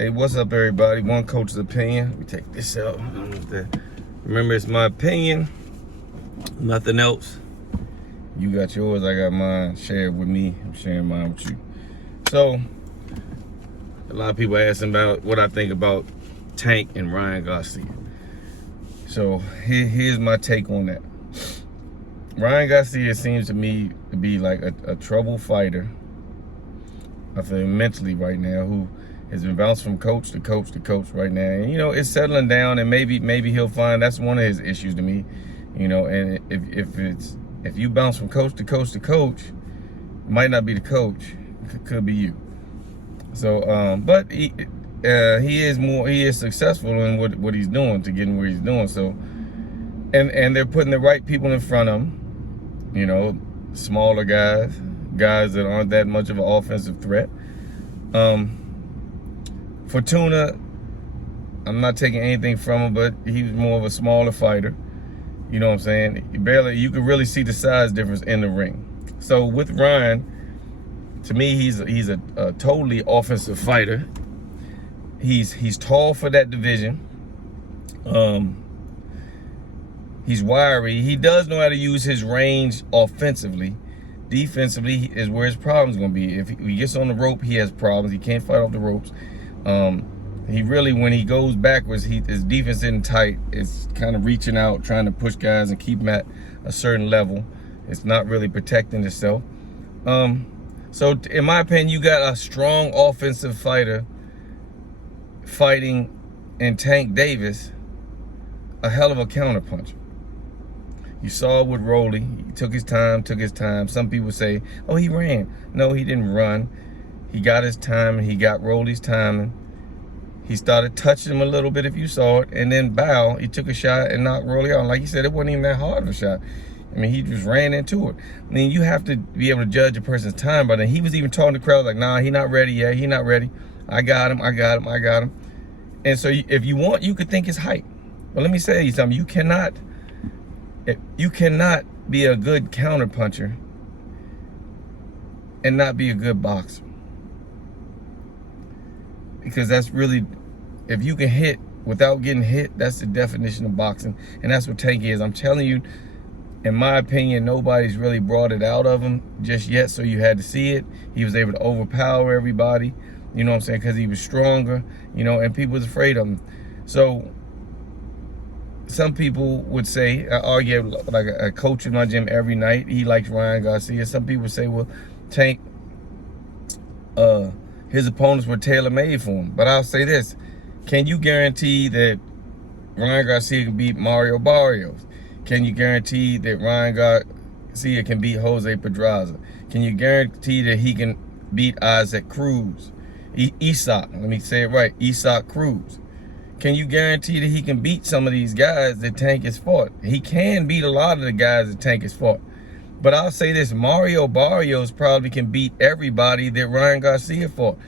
Hey, what's up, everybody? One coach's opinion. Let me take this out. Remember, it's my opinion, nothing else. You got yours, I got mine. Share it with me. I'm sharing mine with you. So, a lot of people asking about what I think about Tank and Ryan Garcia. So, here's my take on that. Ryan Garcia seems to me to be like a trouble fighter. I feel mentally right now, who has been bounced from coach to coach to coach right now. And, it's settling down, and maybe he'll find that's one of his issues to me. And if you bounce from coach to coach to coach, it might not be the coach. It could be you. So, but he is successful in what he's doing to getting where he's doing. So, and they're putting the right people in front of him. Smaller guys that aren't that much of an offensive threat. Fortuna, I'm not taking anything from him, but he was more of a smaller fighter. You know what I'm saying? You could really see the size difference in the ring. So with Ryan, to me, he's a totally offensive fighter. He's tall for that division. He's wiry. He does know how to use his range offensively. Defensively is where his problem's going to be. If he gets on the rope, he has problems. He can't fight off the ropes. He really, when he goes backwards, his defense isn't tight. It's kind of reaching out, trying to push guys and keep them at a certain level. It's not really protecting itself. So in my opinion, you got a strong offensive fighter fighting in Tank Davis, a hell of a counterpuncher. You saw it with Rolly. He took his time. Some people say, oh, he ran. No, he didn't run. He got his time, and he got Rolly's timing. He started touching him a little bit, if you saw it, and then he took a shot and knocked Rolly out. Like he said, it wasn't even that hard of a shot. I mean, he just ran into it. I mean, you have to be able to judge a person's time, but then he was even talking to the crowd like, nah, he not ready yet. He not ready. I got him. And so if you want, you could think it's hype. But let me say you something. You cannot be a good counterpuncher and not be a good boxer. Because that's really, if you can hit without getting hit, that's the definition of boxing. And that's what Tank is. I'm telling you, in my opinion, nobody's really brought it out of him just yet, so you had to see it. He was able to overpower everybody, you know what I'm saying, because he was stronger, and people was afraid of him. So some people would say, I argue like a coach in my gym every night, he likes Ryan Garcia. Some people say, well, Tank, his opponents were tailor-made for him. But I'll say this, can you guarantee that Ryan Garcia can beat Mario Barrios? Can you guarantee that Ryan Garcia can beat Jose Pedraza? Can you guarantee that he can beat Isaac Cruz? Isaac, let me say it right, Isaac Cruz. Can you guarantee that he can beat some of these guys that Tank has fought? He can beat a lot of the guys that Tank has fought. But I'll say this, Mario Barrios probably can beat everybody that Ryan Garcia fought.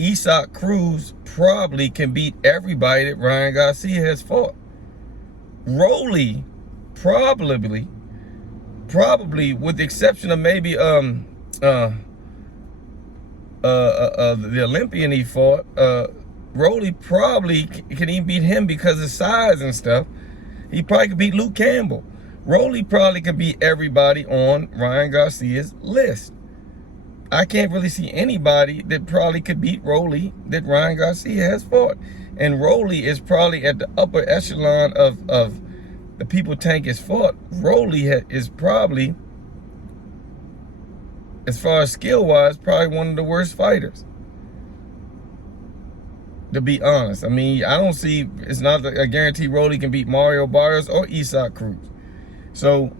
Isaac Cruz probably can beat everybody that Ryan Garcia has fought. Rolly probably, with the exception of maybe the Olympian he fought, Rolly probably can even beat him because of size and stuff. He probably could beat Luke Campbell. Rolly probably could beat everybody on Ryan Garcia's list. I can't really see anybody that probably could beat Rolly that Ryan Garcia has fought. And Rolly is probably at the upper echelon of the people Tank has fought. Rolly is probably, as far as skill-wise, probably one of the worst fighters. To be honest, I mean, I don't see, it's not a guarantee Rolly can beat Mario Barrios or Isaac Cruz. So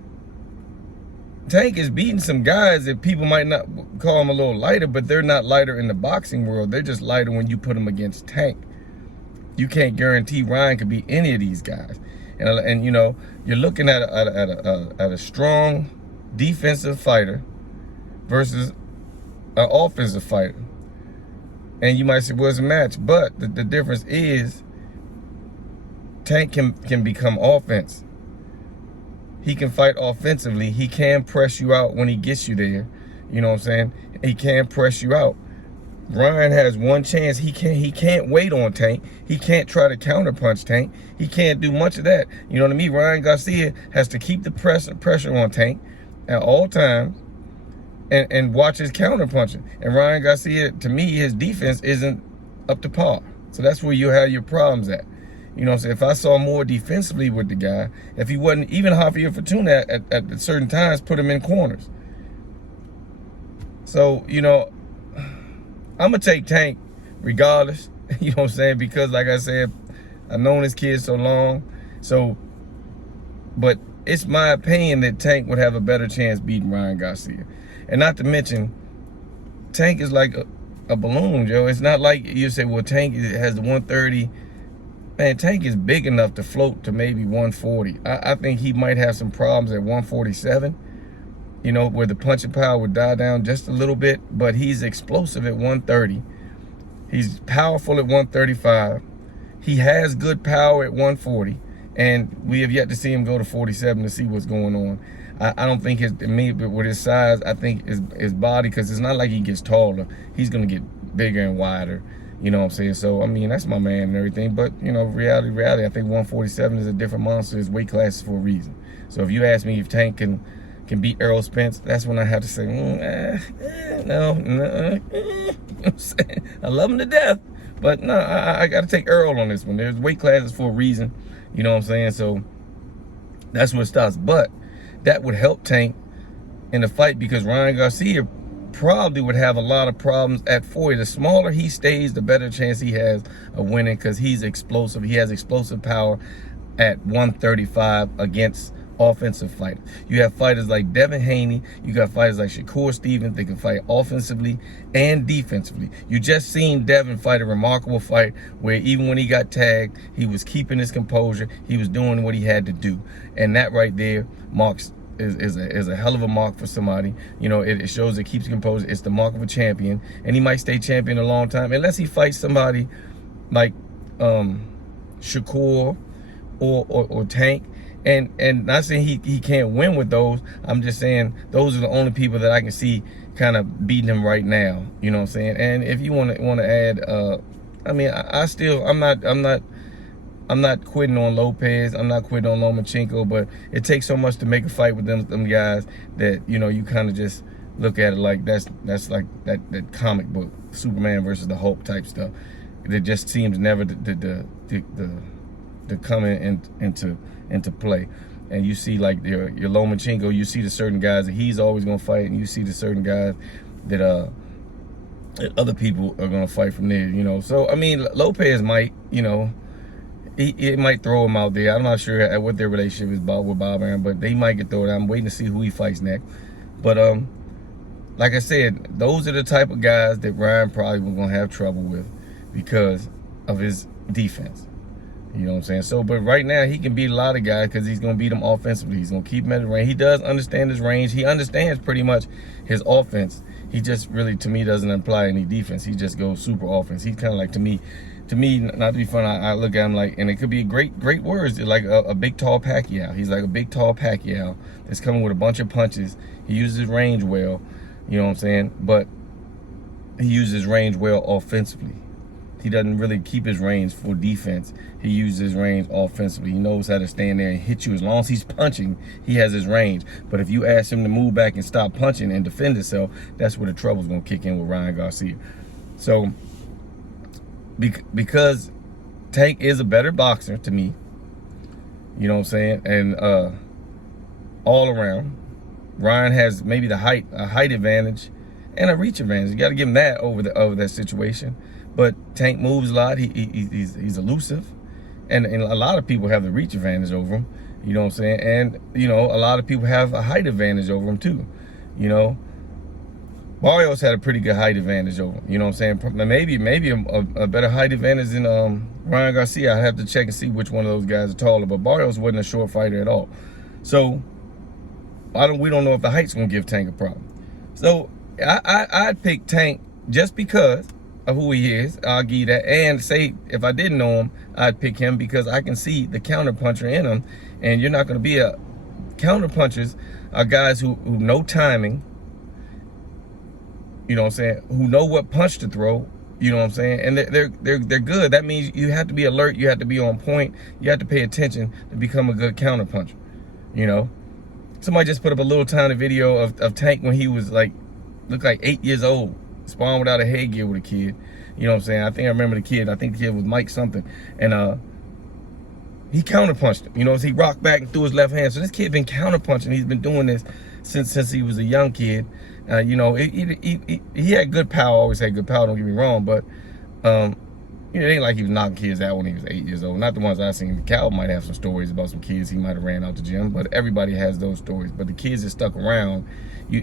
Tank is beating some guys that people might not call them a little lighter, but they're not lighter in the boxing world. They're just lighter when you put them against Tank. You can't guarantee Ryan could beat any of these guys. And you're looking at a strong defensive fighter versus an offensive fighter. And you might say, well, it's a match. But the difference is Tank can become offense. He can fight offensively. He can press you out when he gets you there. You know what I'm saying? He can press you out. Ryan has one chance. He can't wait on Tank. He can't try to counterpunch Tank. He can't do much of that. You know what I mean? Ryan Garcia has to keep the pressure on Tank at all times and watch his counterpunching. And Ryan Garcia, to me, his defense isn't up to par. So that's where you have your problems at. You know what I'm saying? If I saw more defensively with the guy, if he wasn't, even Javier Fortuna at certain times, put him in corners. So, you know, I'm going to take Tank regardless, you know what I'm saying? Because, like I said, I've known this kid so long. So, but it's my opinion that Tank would have a better chance beating Ryan Garcia. And not to mention, Tank is like a balloon, Joe. It's not like you say, well, Tank has the 130. Man, Tank is big enough to float to maybe 140. I think he might have some problems at 147. You know, where the punching power would die down just a little bit, but he's explosive at 130. He's powerful at 135. He has good power at 140, and we have yet to see him go to 47 to see what's going on. I don't think with his size, I think his body, because it's not like he gets taller. He's going to get bigger and wider. You know what I'm saying? So, I mean, that's my man and everything. But, you know, reality, I think 147 is a different monster. His weight class is for a reason. So if you ask me if Tank can beat Errol Spence, that's when I have to say, no. You know what I'm saying? I love him to death, but no, I got to take Errol on this one. There's weight classes for a reason, you know what I'm saying? So that's where it starts. But that would help Tank in the fight because Ryan Garcia probably would have a lot of problems at 40. The smaller he stays, the better chance he has of winning because he's explosive. He has explosive power at 135 against offensive fighters. You have fighters like Devin Haney. You got fighters like Shakur Stevens. They can fight offensively and defensively. You just seen Devin fight a remarkable fight where even when he got tagged, he was keeping his composure. He was doing what he had to do. And that right there marks is a hell of a mark for somebody. You know, it shows it keeps composure. It's the mark of a champion. And he might stay champion a long time unless he fights somebody like Shakur or Tank. And not saying he can't win with those. I'm just saying those are the only people that I can see kind of beating him right now. You know what I'm saying? And if you want to add, I mean, I'm not quitting on Lopez. I'm not quitting on Lomachenko. But it takes so much to make a fight with them guys that you know you kind of just look at it like that's like that comic book Superman versus the Hulk type stuff. It just seems never to come into play. And you see like your Lomachenko, you see the certain guys that he's always gonna fight, and you see the certain guys that other people are gonna fight from there, you know. So I mean Lopez might, you know, it might throw him out there. I'm not sure what their relationship is about with Bob Arum, but they might get thrown out. I'm waiting to see who he fights next. But like I said, those are the type of guys that Ryan probably was gonna have trouble with because of his defense. You know what I'm saying? So, but right now, he can beat a lot of guys because he's going to beat them offensively. He's going to keep him at the range. He does understand his range. He understands pretty much his offense. He just really, to me, doesn't imply any defense. He just goes super offense. He's kind of like, to me, not to be funny, I look at him like, and it could be great words, like a big, tall Pacquiao. He's like a big, tall Pacquiao that's coming with a bunch of punches. He uses his range well, you know what I'm saying? But he uses his range well offensively. He doesn't really keep his range for defense. He uses his range offensively. He knows how to stand there and hit you. As long as he's punching, he has his range. But if you ask him to move back and stop punching and defend himself, that's where the trouble's going to kick in with Ryan Garcia. So, because Tank is a better boxer to me, you know what I'm saying? And all around, Ryan has maybe a height advantage and a reach advantage. You got to give him that over that situation. But Tank moves a lot. He's elusive. And a lot of people have the reach advantage over him. You know what I'm saying? And, you know, a lot of people have a height advantage over him too. You know, Barrios had a pretty good height advantage over him. You know what I'm saying? Maybe a better height advantage than Ryan Garcia. I have to check and see which one of those guys are taller. But Barrios wasn't a short fighter at all. So we don't know if the height's gonna give Tank a problem. So I'd pick Tank just because of who he is. I'll give you that. And say if I didn't know him, I'd pick him because I can see the counterpuncher in him. And you're not going to be a counterpunchers are guys who know timing you know what I'm saying, who know what punch to throw, you know what I'm saying, and they're good. That means you have to be alert, you have to be on point, you have to pay attention to become a good counter puncher, you know. Somebody just put up a little tiny video of Tank when he was like, looked like 8 years old, sparring without a headgear with a kid. You know what I'm saying? I think I remember the kid. I think the kid was Mike something. And he counterpunched him. You know, he rocked back and threw his left hand. So this kid been counterpunching. He's been doing this since he was a young kid. You know, he had good power, always had good power, don't get me wrong. But, you know, it ain't like he was knocking kids out when he was 8 years old. Not the ones I seen. Cal might have some stories about some kids he might have ran out the gym. But everybody has those stories. But the kids that stuck around,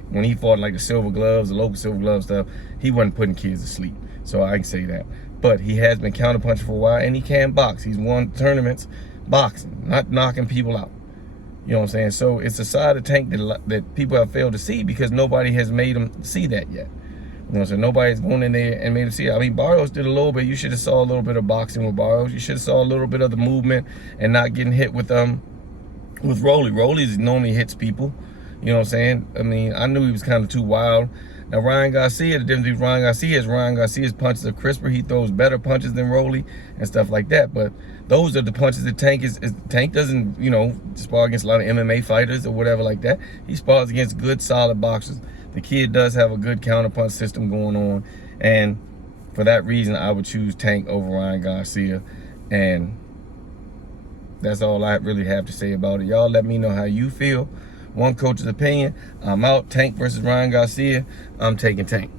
when he fought like the silver gloves, the local silver glove stuff, he wasn't putting kids to sleep. So I can say that. But he has been counterpunching for a while, and he can box. He's won tournaments boxing, not knocking people out. You know what I'm saying? So it's a side of Tank that people have failed to see because nobody has made him see that yet. You know what I'm saying? Nobody's gone in there and made him see it. I mean, Barrios did a little bit. You should have saw a little bit of boxing with Barrios. You should have saw a little bit of the movement and not getting hit with Rolly. Rolly normally hits people. You know what I'm saying? I mean, I knew he was kind of too wild. Now, Ryan Garcia, the difference between Ryan Garcia's punches are crisper. He throws better punches than Rolly and stuff like that. But those are the punches that Tank doesn't, you know, spar against a lot of MMA fighters or whatever like that. He spars against good, solid boxers. The kid does have a good counterpunch system going on. And for that reason, I would choose Tank over Ryan Garcia. And that's all I really have to say about it. Y'all let me know how you feel. One coach's opinion. I'm out. Tank versus Ryan Garcia. I'm taking Tank.